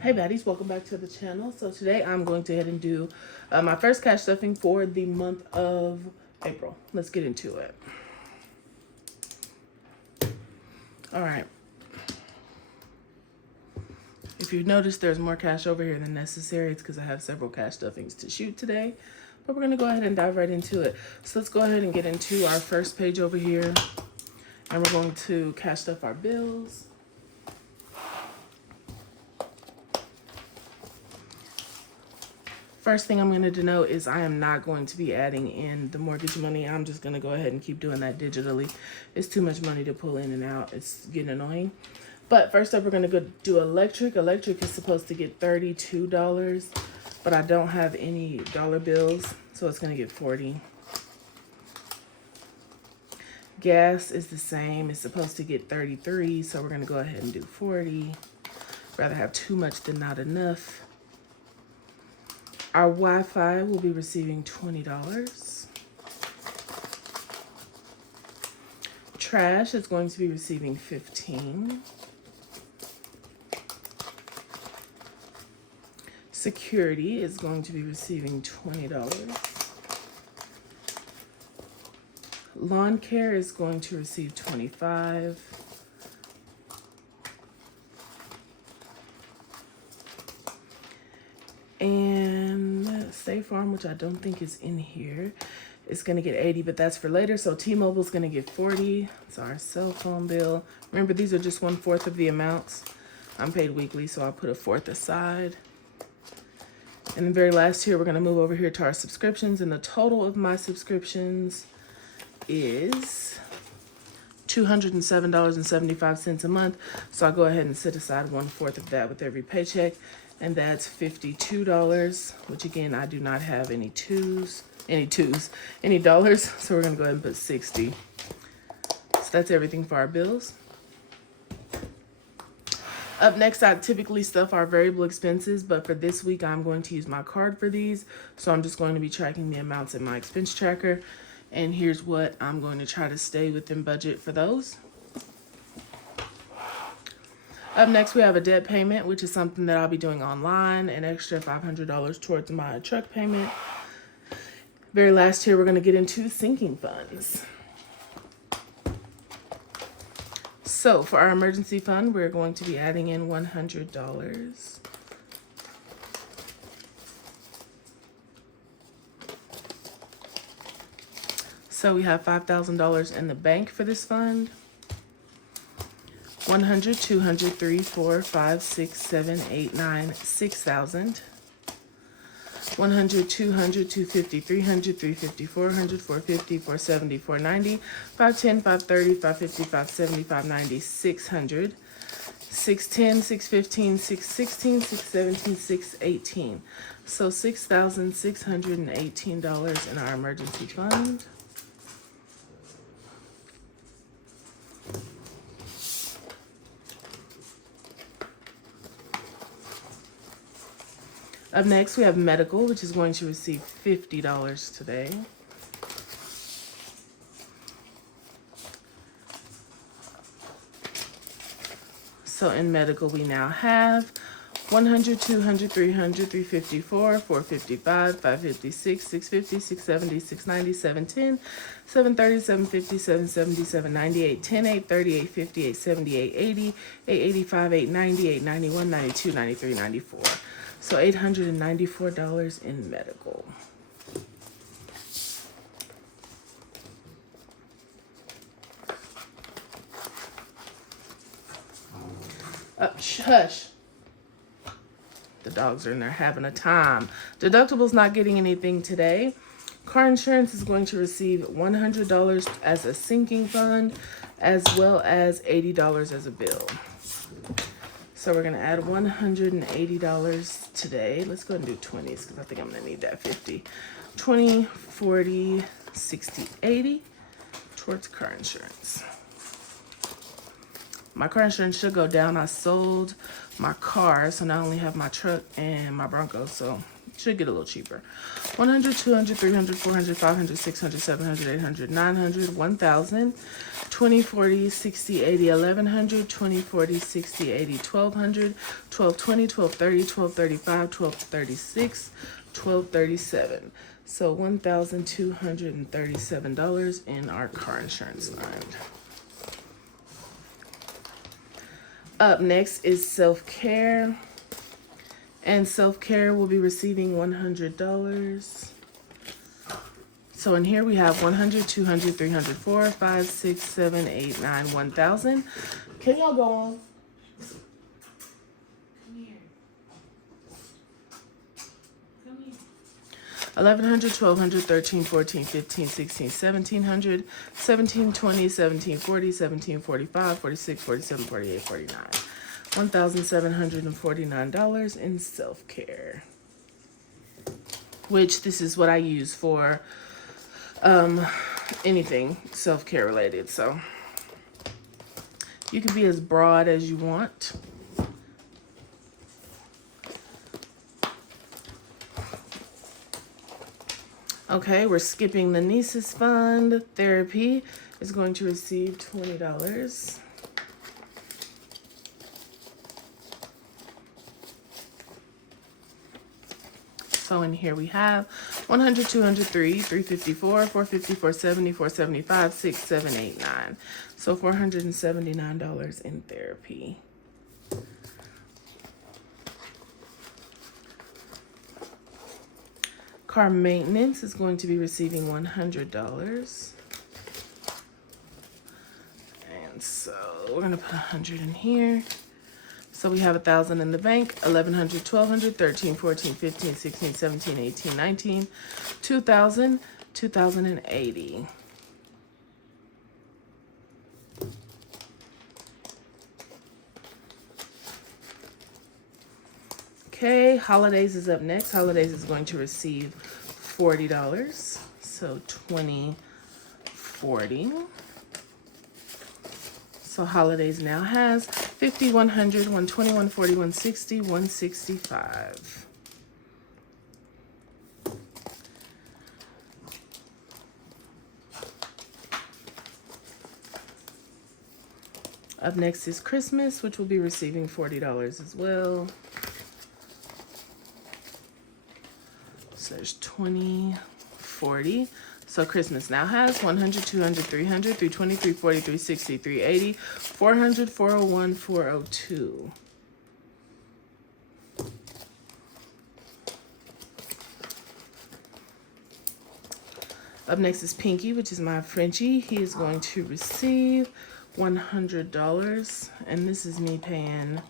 Hey baddies, welcome back to the channel. So today I'm going to head and do my first cash stuffing for the month of April. Let's get into it. All right. If you've noticed, there's more cash over here than necessary. It's because I have several cash stuffings to shoot today. But we're going to go ahead and dive right into it. So let's go ahead and get into our first page over here. And we're going to cash stuff our bills. First thing I'm going to denote is I am not going to be adding in the mortgage money. I'm just going to go ahead and keep doing that digitally. It's too much money to pull in and out. It's getting annoying. But first up, we're going to go do electric. Electric is supposed to get $32, but I don't have any dollar bills, so it's going to get $40. Gas is the same. It's supposed to get $33, so we're going to go ahead and do $40. Rather have too much than not enough. Our Wi-Fi will be receiving $20. Trash is going to be receiving $15. Security is going to be receiving $20. Lawn care is going to receive $25. And State Farm, which I don't think is in here, is going to get $80, but that's for later. So T-Mobile is going to get $40. It's our cell phone bill. Remember, these are just 1/4 of the amounts. I'm paid weekly, so I'll put 1/4 aside. And then very last here, we're going to move over here to our subscriptions. And the total of my subscriptions is $207.75 a month. So I'll go ahead and set aside 1/4 of that with every paycheck. And that's $52, which again, I do not have any dollars. So we're gonna go ahead and put 60. So that's everything for our bills. Up next, I typically stuff our variable expenses, but for this week, I'm going to use my card for these. So I'm just going to be tracking the amounts in my expense tracker. And here's what I'm going to try to stay within budget for those. Up next, we have a debt payment, which is something that I'll be doing online, an extra $500 towards my truck payment. Very last here, we're going to get into sinking funds. So for our emergency fund, we're going to be adding in $100. So we have $5,000 in the bank for this fund. 100, 200, 3, 4, 5, 6, 7, 8, 9, 6,000. 100, 200, 250, 300, 350, 400, 450, 470, 490, 510, 530, 550, 570, 590, 600. 610, 615, 616, 617, 618. So $6,618 in our emergency fund. Up next, we have medical, which is going to receive $50 today. So in medical, we now have 100, 200, 300, 354, 455, 556, 650, 670, 690, 710, 730, 750, 770, 790, 810, 830, 850, 870, 880, 885, 890, 891, 92, 93, 94. So $894 in medical. Shush. The dogs are in there having a time. Deductible's not getting anything today. Car insurance is going to receive $100 as a sinking fund, as well as $80 as a bill. So we're gonna add $180 today. Let's go ahead and do 20s because I think I'm gonna need that 50. 20, 40, 60, 80 towards car insurance. My car insurance should go down. I sold my car, so now I only have my truck and my Bronco, so Should get a little cheaper. 100, 200, 300, 400, 500, 600, 700, 800, 900, 1,000. 20, 40, 60, 80, 1100, 20, 40, 60, 80, 1200, 1220, 1230, 1235, 1236, 1237. So $1,237 in our car insurance fund. Up next is self-care. And self-care will be receiving $100. So in here we have 100, 200, 300, 4, 5, 6, 7, 8, 9, 1,000. Can y'all go on? Come here. Come here. 1,100, 1,200, 13, 14, 15, 16, 1,700, 17, 20, 17, 40, 17, 45, 46, 47, 48, 49. $1,749 in self-care. Which this is what I use for anything self-care related. So you can be as broad as you want. Okay, we're skipping the nieces fund. Therapy is going to receive $20. So in here we have 100, 203, 354, 450, 470, 475, 6, 7, 8, 9. So $479 in therapy. Car maintenance is going to be receiving $100. And so we're going to put 100 in here. So we have 1,000 in the bank, 1,100, 1,200, 13, 14, 15, 16, 17, 18, 19, 2,000, 2,080. Okay, holidays is up next. Holidays is going to receive $40. So 20, 40. So holidays now has 50, 100, 120, 140, 160, 165. Up next is Christmas, which will be receiving $40 as well. So there's 20, 40. So Christmas now has 100, 200, 300, 320, 340, 360, 380, 400, 401, 402. Up next is Pinky, which is my Frenchie. He is going to receive $100. And this is me paying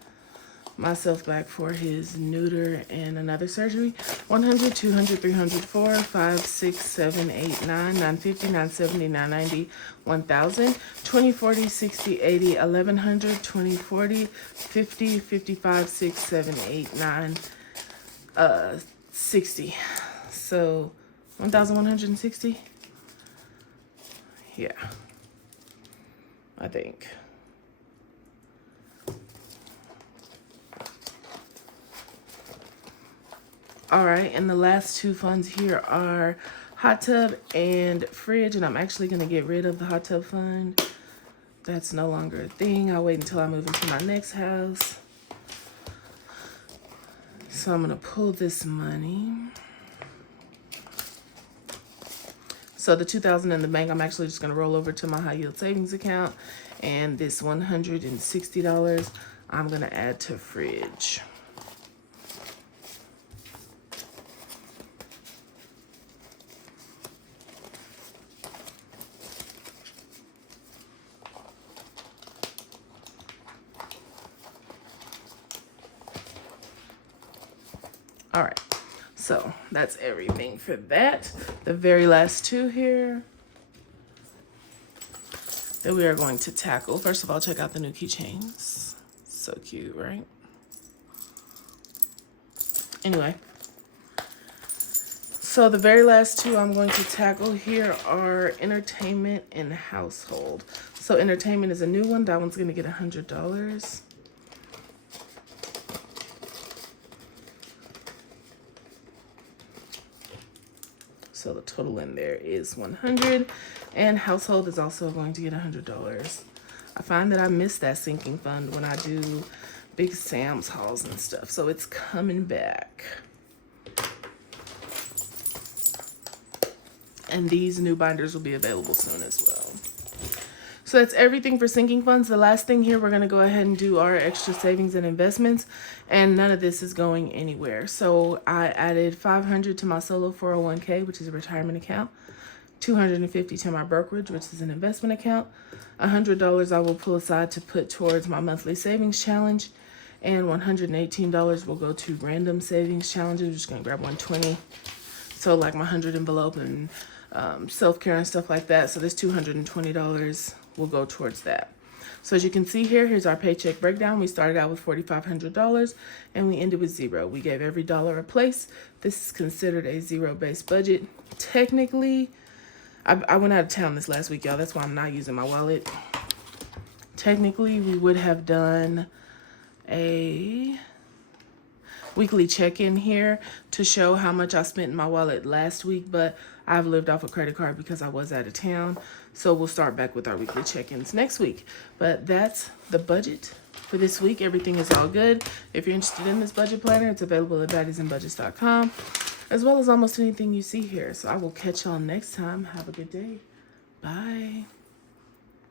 myself back for his neuter and another surgery. 100, 200, 300, 4, 5, 6, 7, 8, 9, 950, 970, 990, 1,000, 20, 40, 60, 80, 1,100, 20, 40, 50, 55, 6, 7, 8, 9, 60. So 1,160? Yeah, I think. All right, and the last two funds here are hot tub and fridge, and I'm actually going to get rid of the hot tub fund. That's no longer a thing. I'll wait until I move into my next house. So I'm going to pull this money. So the $2,000 in the bank, I'm actually just going to roll over to my high yield savings account, and this $160 I'm going to add to fridge. All right, so that's everything for that. The very last two here that we are going to tackle. First of all, check out the new keychains. So cute, right? Anyway, so the very last two I'm going to tackle here are entertainment and household. So entertainment is a new one. That one's going to get $100. So the total in there is $100, and household is also going to get $100. I find that I miss that sinking fund when I do big Sam's hauls and stuff, so it's coming back. And these new binders will be available soon as well. So that's everything for sinking funds. The last thing here, we're going to go ahead and do our extra savings and investments, and none of this is going anywhere. So I added $500 to my solo 401k, which is a retirement account, $250 to my brokerage, which is an investment account, $100 I will pull aside to put towards my monthly savings challenge, and $118 will go to random savings challenges. I'm just going to grab $120. So like my 100 envelope and self-care and stuff like that. So this $220 will go towards that. So as you can see here, here's our paycheck breakdown. We started out with $4,500 and we ended with $0. We gave every dollar a place. This is considered a zero-based budget. Technically, I went out of town this last week, y'all. That's why I'm not using my wallet. Technically, we would have done a weekly check-in here to show how much I spent in my wallet last week, but I've lived off a credit card because I was out of town. So we'll start back with our weekly check-ins next week. But that's the budget for this week. Everything is all good. If you're interested in this budget planner, it's available at baddiesandbudgets.com, as well as almost anything you see here. So I will catch y'all next time. Have a good day. Bye.